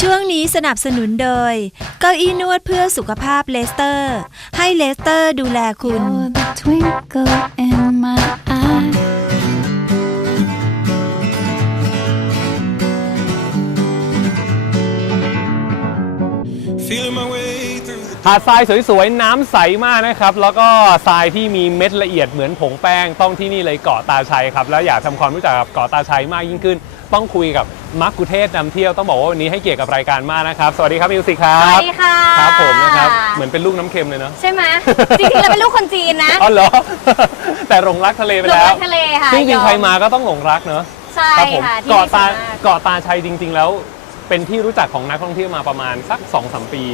ช่วงนี้สนับสนุนโดย เก้าอี้นวดเพื่อสุขภาพเลสเตอร์ ให้เลสเตอร์ดูแลคุณ You're the twinkle in my eye. Feeling my way through the หาดทรายสวยๆ น้ำใสมากนะครับ แล้วก็ทรายที่มีเม็ดละเอียดเหมือนผงแป้ง ต้องที่นี่เลยเกาะตาชัยครับ แล้วอยากทำความรู้จักกับเกาะตาชัยมากยิ่งขึ้น ต้องคุยกับมักกุเทศนำเที่ยวต้องบอกว่าวันนี้ให้เกียรติกับรายการมากนะครับ สวัสดีครับมิวสิกครัสบวัสดีค่ะครับผมนะครับเหมือนเป็นลูกน้ำเค็มเลยเนาะใช่ไหมจริงๆเราเป็นลูกคนจีนนะอ๋อเหรอ แต่หลงรักทะเลไปลงแล้วมาทะเลค่ะจริงยอๆใครมาก็ต้องหลงรักเนาะใช่ครับผมค่ะที่เกาะตานี่สวยมากเกาะตาชัยจริง ๆ แล้ว เป็นที่รู้จักของนักท่องเที่ยวมาประมาณสัก2อสปี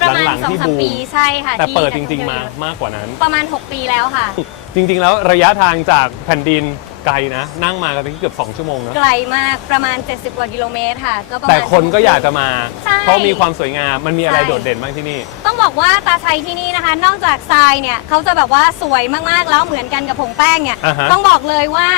ประมาณหลังสอๆงที่สามบูปีมใช่ค่ะแต่ที่เปิดจนักท่อริงที่ยวๆมาเยอะมากกว่านั้น ประมาณ 6 ปีแล้วค่ะ จริง ๆ แล้วระยะทางจากแผ่นดิน ไกลนะ นั่งมากันที่เกือบ 2 ชั่วโมงนะ ไกลมากประมาณ 70 กว่ากิโลเมตรค่ะ ก็ประมาณ แต่คนก็อยากจะมา ใช่ เพราะมีความสวยงาม มันมีอะไรใช่โดดเด่นบ้างที่นี่ ต้องบอกว่าตาชัยที่นี่นะคะ นอกจากทรายเนี่ยเขาจะแบบว่าสวยมากๆแล้วเหมือนกันกับผงแป้งเนี่ยอ่าฮะ ต้องบอกเลยว่า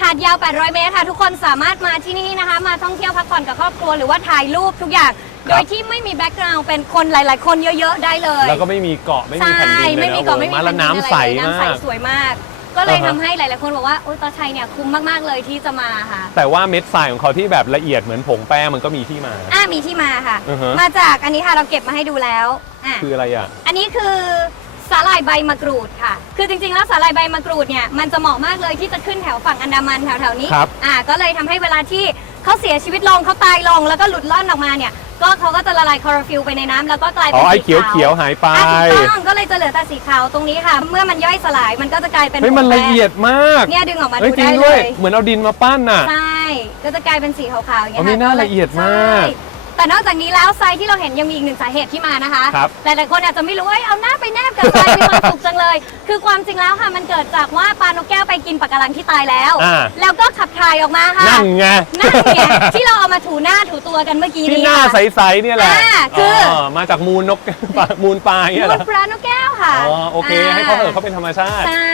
หาดยาว 800 เมตรค่ะทุกคนสามารถมาที่นี่นะคะ มาท่องเที่ยวพักผ่อนกับครอบครัวหรือว่าถ่ายรูปทุกอย่าง โดยที่ไม่มีแบ็กกราวด์เป็นคนหลาย ๆ คนเยอะ ๆ ได้เลยแล้วก็ไม่มีเกาะไม่มีแผ่นดินใช่เลยไม่มีนะเกาะไม่มีโอ้โหมาแล้วน้ำใสแผ่นดินอะไรเลยน้ำใสมาก สวยมาก ก็เลยอ่าฮะทำให้หลาย ๆ คนบอกว่าโอ้ยตาชัยเนี่ยคุ้มมาก ๆ เลยที่จะมาค่ะ แต่ว่าเม็ดทรายของเขาที่แบบละเอียดเหมือนผงแป้งมันก็มีที่มา อ่ามีที่มาค่ะ อือฮะ มาจากอันนี้ค่ะเราเก็บมาให้ดูแล้วอะ คืออะไรอะ อันนี้คือสาหร่ายใบมะกรูดค่ะ คือจริงๆ แล้วสาหร่ายใบมะกรูดเนี่ยมันจะเหมาะมากเลยที่จะขึ้นแถวฝั่งอันดามันแถวๆนี้ ครับอ่า ก็เลยทำให้เวลาที่ เขาเสียชีวิตลงเขาตายลงแล้วก็หลุดล่อนออกมาเนี่ย ก็เขาก็จะละลายคลอโรฟิลไปในน้ำแล้วก็กลายอ๋เป็อนไอ้สีเขียวขาวเขียวๆหายไปอะถูกต้องก็เลยจะเหลือแต่สีขาวตรงนี้ค่ะ เมื่อมันย่อยสลายมันก็จะกลายเป็นเฮ้ยมันผงละแป้งเอียดมากเนี่ยดึงออกมาเฮ้ยดูจริงได้ด้เลวย ย เหมือนเอาดินมาปั้นน่ะ ใช่ ก็จะกลายเป็นสีขาวๆอย่างเงี้ยอ๋อมีหน้าละเอียดมาก ใช่ แต่นอกจากนี้แล้วทรายที่เราเห็นยังมีอีกหนึ่งสาเหตุที่มานะคะ ครับหลายๆคนอาจจะไม่รู้ว่าเอ้ยเอาหน้าไปแนบกับทรายมีความสุขจังเลย คือความจริงแล้วค่ะมันเกิดจากว่าปลานกแก้วไปกินปะการังที่ตายแล้ว อ่า แล้วก็ขับถ่ายออกมาค่ะนั่นไงนั่นไงที่เราเอามาถูหน้าถูตัวกันเมื่อกี้ที่นี้หน้าค่ะ ใสๆเนี่ยแหละอ่าคือ มาจากมูลนก มูลปลาเนี่ยเหรมูอลปลานกแก้วค่ะอ๋อ โอเค ให้เขาเถอะเขาเป็นธรรมชาติ ใช่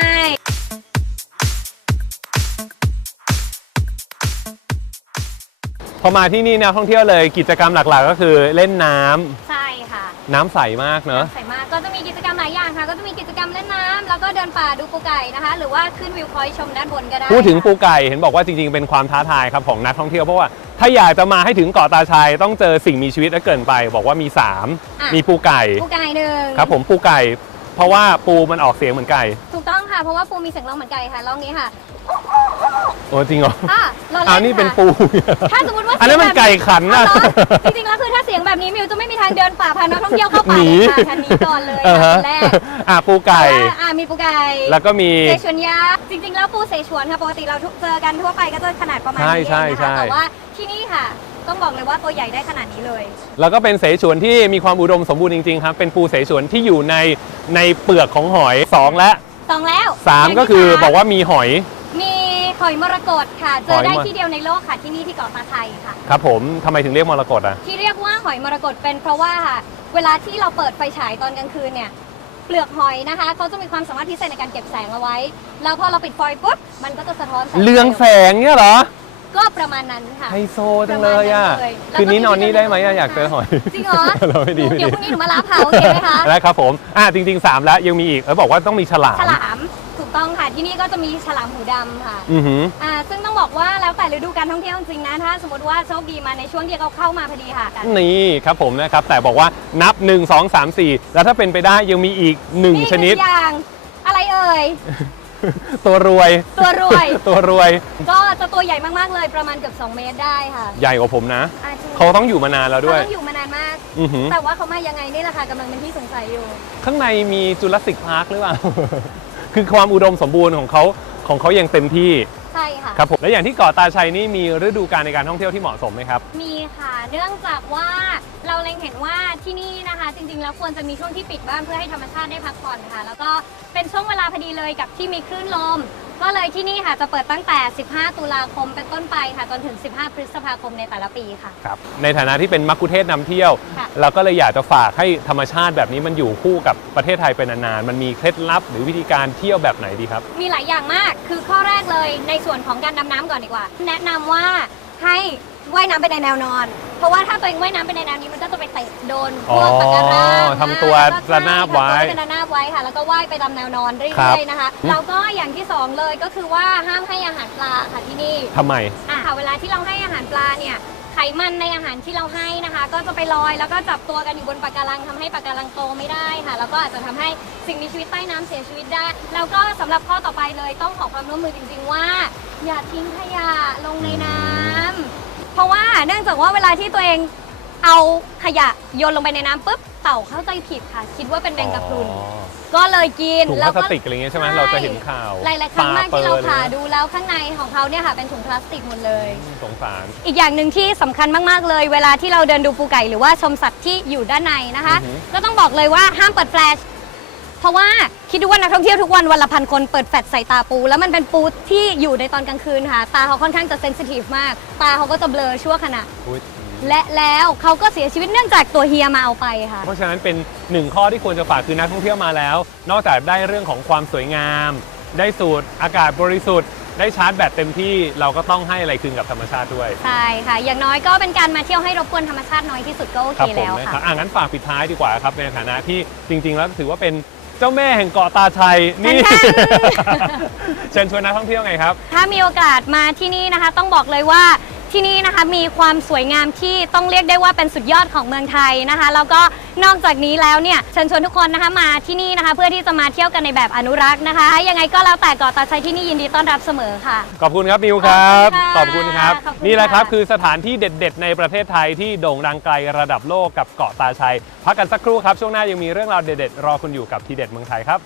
พอมาที่นี่นักท่องเที่ยวเลยกิจกรรมหลักๆ ก็คือเล่นน้ำใช่ค่ะน้ำใสมากเนอะใส่มากก็จะมีกิจกรรมหลายอย่างค่ะ ก็จะมีกิจกรรมเล่นน้ำแล้วก็เดินป่าดูปูไก่นะคะ หรือว่าขึ้นวิวพอยต์ชมด้านบนก็ได้พูดถึงค่ะปูไก่เห็นบอกว่าจริงๆเป็นความท้าทายครับของนักท่องเที่ยวเพราะว่าถ้าอยากจะมาให้ถึงเกาะตาชัยต้องเจอสิ่งมีชีวิตและเกินไป บอกว่ามีอะ3มีปูไก่ปูไก่หนึ่งครับผมปูไก่ เพราะว่าปูมันออกเสียงเหมือนไก่ถูกต้องค่ะเพราะว่าปูมีเสียงร้องเหมือนไก่ค่ะร้องนี้ค่ะโอ้จริงเหรอ อะเรา อ้าเล่วนนี่เป็นค่ะปู ถ้าสมมติว่าอันนั้นมันไก่ขันนะนะ จริงๆแล้วคือถ้าเสียงแบบนี้มิวจะไม่มีทางเดินป่าพานักท่องเที่ยวเข้าป่าหนี เลยค่ะทันนี้ก่อนเลยอ่าค่ะฮะคนแรกอะปูไก่เพราะว่าอ่ามีปูไก่แล้วก็มีเสฉวนยักษ์จริง ๆ แล้วปูเสฉวนค่ะปกติเราทุกเจอกันทั่วไปก็จะขนาดประมาณนี้ใช่เองใช่นะคะใช่ แต่ว่าที่นี่ค่ะ ต้องบอกเลยว่าตัวใหญ่ได้ขนาดนี้เลย แล้วก็เป็นเสฉวนที่มีความอุดมสมบูรณ์จริงๆครับ เป็นปูเสฉวนที่อยู่ในในเปลือกของหอย 2 และ สองแล้ว3ก็คือบอกว่ามีหอยมี หอยมรกตค่ะ เจอได้หอยมรที่เดียวในโลกค่ะที่นี่ที่เกาะตาชัยค่ะ ครับผมทำไมถึงเรียกมรกตอะ ที่เรียกว่าหอยมรกตเป็นเพราะว่าค่ะเวลาที่เราเปิดไฟฉายตอนกลางคืนเนี่ยเปลือกหอยนะคะเขาจะมีความสามารถพิเศษในการเก็บแสงเอาไว้ แล้วพอเราปิดไฟปุ๊บมันก็จะสะท้อนแสงเรืองแสงเนี่ยเหรอ ก็ประมาณนั้นค่ะไฮโซจังเลยอะประมาณนั้นเลยคืนนี้นอนนี่ได้ไหมอะอยากเจอหอยจริงเหรอเราไม่ดีหนูไม่เดี๋ยวดีพรุ่งนี้หนูมารับเผาโอเคไหมคะแล้วครับผมอะจริงๆ3แล้วยังมีอีกแล้วบอกว่าต้องมีฉลามฉลามถูก ต้องค่ะ ที่นี่ก็จะมีฉลามหูดำค่ะ อือหือ อ่า ซึ่งต้องบอกว่าแล้วแต่ฤดูการท่องเที่ยวจริงๆนะ ถ้าสมมติว่าโชคดีมาในช่วงที่เขาเข้ามาพอดีค่ะ นี่ครับผมนะครับ แต่บอกว่านับ 1 2 3 4 แล้วถ้าเป็นไปได้ยังมีอีกนี่1ชนิดหงอย่าง อะไรเอ่ย ตัวรวย ตัวรวย ตัวรวย ก็จะตัวใหญ่มากๆเลยประมาณเกือบ 2 เมตรได้ค่ะใหญ่กว่าผมนะ อ่าจริงเขาต้องอยู่มานานแล้วเขาด้วยต้องอยู่มานานมาก อือหือ แต่ว่าเขามายังไงนี่แหละค่ะกำลังเป็นที่สงสัยอยู่ ข้างในมีจุลศิกพาร์คหรือเปล่า คือความอุดมสมบูรณ์ของเขาของเขายังเต็มที่ ช่ค่ะ ครับผมและอย่างที่เกาะตาชัยนี่มีฤดูกาลในการท่องเที่ยวที่เหมาะสมไหมครับ มีค่ะ เนื่องจากว่าเราเล็งเห็นว่าที่นี่นะคะ จริงๆ แล้วควรจะมีช่วงที่ปิดบ้านเพื่อให้ธรรมชาติได้พักผ่อนค่ะ แล้วก็เป็นช่วงเวลาพอดีเลยกับที่มีคลื่นลม ก็เลยที่นี่ค่ะจะเปิดตั้งแต่ 15 ตุลาคมเป็นต้นไปค่ะจนถึง 15 พฤษภาคมในแต่ละปีค่ะ ครับในฐานะที่เป็นมักคุเทศนำเที่ยว ค่ะ เราก็เลยอยากจะฝากให้ธรรมชาติแบบนี้มันอยู่คู่กับประเทศไทยไปนานๆมันมีเคล็ดลับหรือวิธีการเที่ยวแบบไหนดีครับ มีหลายอย่างมาก คือข้อแรกเลยในส่วนของการดำน้ำก่อนดีกว่า แนะนำว่าให้ว่ายน้ำไปในแนวนอน เพราะว่าถ้าตัวเองว่ายน้ำไปในแนวนี้มันก็จะไปเตะโดนพอ๋อวกปะการังทำตัวแล้วก็ระนาบไว้ใช่ค่ะทำตัวเป็นระนาบไว้ค่ะ แล้วก็ว่ายไปตามแนวนอนเรื่ครับอยๆนะคะแล้วก็อย่างที่สองเลยก็คือว่าห้ามให้อาหารปลาค่ะที่นี่ ทำไม อะค่ะเวลาที่เราให้อาหารปลาเนี่ย ไขมันในอาหารที่เราให้นะคะ ก็จะไปลอยแล้วก็จับตัวกันอยู่บนปะการังทำให้ปะการังโตไม่ได้ค่ะ แล้วก็อาจจะทำให้สิ่งมีชีวิตใต้น้ำเสียชีวิตได้ แล้วก็สำหรับข้อต่อไปเลยต้องขอความร่วมมือจริง ๆ ว่า อย่าทิ้งขยะลงในน้ำเพราะว่าเนื่องจากว่าเวลาที่ตัวเอง เอาขยะโยนลงไปในน้ำปุ๊บเต่าเข้าใจผิดค่ะ คิดว่าเป็นแมงกะพรุน อ๋อก็เลยกินถุงพแล้ลาวสก็ ติกอะไรเงี้ยใช่ไหมใช่ เราจะเห็นข่าวหลายๆครั้งมากที่เราปลผ่าปลดูแล้วข้างในของเขาเนี่ยค่ะเป็นถุงพลาสติกหมดเลยอืมสงสาร อีกอย่างหนึ่งที่สำคัญมาก ๆ เลย เวลาที่เราเดินดูปูไก่หรือว่าชมสัตว์ที่อยู่ด้านในนะคะ อือหือ ก็ต้องบอกเลยว่าห้ามเปิดแฟลช เพราะว่าคิดดูว่านักท่องเที่ยวทุกวันวันละพันคนเปิดแฟลชใส่ตาปู แล้วมันเป็นปูที่อยู่ในตอนกลางคืนค่ะ ตาเขาค่อนข้างจะเซนซิทีฟมาก ตาเขาก็จะเบลอชั่วขณะ อุ๊ยและแล้วเขาก็เสียชีวิตเนื่องจากตัวเฮียมาเอาไปค่ะ เพราะฉะนั้นเป็นหนึ่งข้อที่ควรจะฝากคือนักท่องเที่ยวมาแล้ว นอกจากได้เรื่องของความสวยงาม ได้สูดอากาศบริสุทธิ์ ได้ชาร์จแบตเต็มที่เราก็ต้องให้อะไรคืนกับธรรมชาติด้วย ใช่ค่ะ อย่างน้อยก็เป็นการมาเที่ยวให้รบกวนธรรมชาติน้อยที่สุดก็โอครัเคผมแล้วนะครัค่ะ บอะงั้นฝากปิดท้ายดีกว่าครับในฐานะที่จริง ๆ แล้วถือว่าเป็น เจ้าแม่แห่งเกาะตาชัยนี่ แท้ๆเชิญชวนนักท่องเที่ยวไงครับ ถ้ามีโอกาสมาที่นี่นะคะ ต้องบอกเลยว่า ที่นี่นะคะมีความสวยงามที่ต้องเรียกได้ว่าเป็นสุดยอดของเมืองไทยนะคะ แล้วก็นอกจากนี้แล้วเนี่ยเชิญชวนทุกคนนะคะมาที่นี่นะคะ เพื่อที่จะมาเที่ยวกันในแบบอนุรักษ์นะคะ ยังไงก็แล้วแต่เกาะตาชัยที่นี่ยินดีต้อนรับเสมอค่ะ ขอบคุณครับมิวครับ ขขออบบคุคุณณค่ะครับ ขอบคุณนี่แหละครับค่ะ คือสถานที่เด็ด ๆ ในประเทศไทยที่โด่งดังไกลระดับโลกกับเกาะตาชัย พักกันสักครู่ครับช่วงหน้ายังมีเรื่องราวเด็ดๆรอคุณอยู่กับทีเด็ดเมืองไทยครับ